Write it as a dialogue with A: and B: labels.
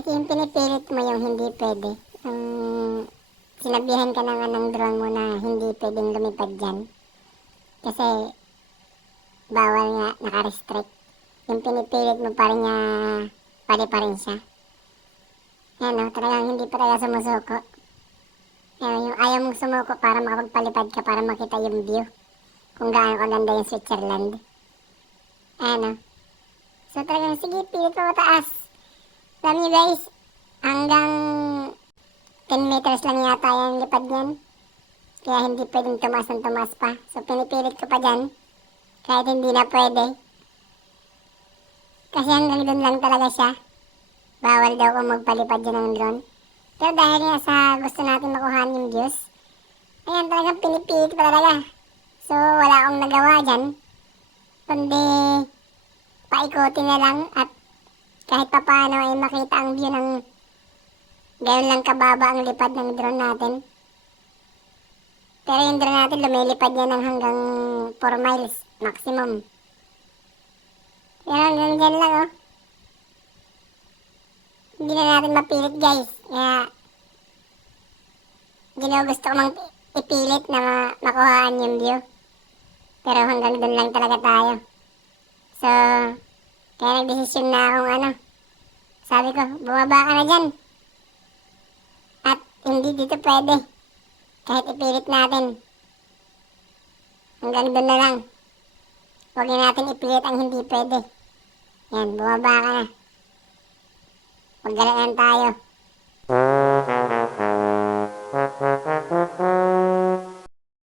A: Kasi yung pinipilit mo yung hindi pwede. Yung sinabihan ka na nga ng drone mo na hindi pwedeng lumipad dyan. Kasi bawal nga, naka-restrict. Yung pinipilit mo pa rin niya, pwede pa rin siya. Yan o, talagang hindi pa talaga sumusuko. Yan, yung ayaw mong sumuko para makapagpalipad ka para makita yung view. Kung gaano kaganda yung Switzerland. Ayan o. So talagang, sige, pilit mo mataas. Alam niyo guys, hanggang 10 meters lang yata yung lipad niyan. Kaya hindi pwedeng tumaas ng tumaas pa. So pinipilit ko pa dyan. Kahit hindi na pwede. Kasi hanggang doon lang talaga siya. Bawal daw kung magpalipad dyan ng drone. Pero dahil nga sa gusto natin makuhaan yung views, ayan talagang pinipilit ko talaga. So wala akong nagawa dyan. Kundi paikutin na lang at kahit pa paano ay makita ang view ng gano'n lang kababa ang lipad ng drone natin. Pero yung drone natin lumilipad yan ng hanggang 4 miles maximum. Pero hanggang dyan lang oh. Hindi na natin mapilit guys. Kaya ginugusto ko mang ipilit na ma- makuhaan yung view. Pero hanggang doon lang talaga tayo. So, kaya nagdesisyon na akong ano. Sabi ko, bumaba ka na dyan. At hindi dito pwede. Kahit ipilit natin. Hanggang doon na lang. Huwag na natin ipilit ang hindi pwede. Yan, bumaba ka na. Maggalaan tayo.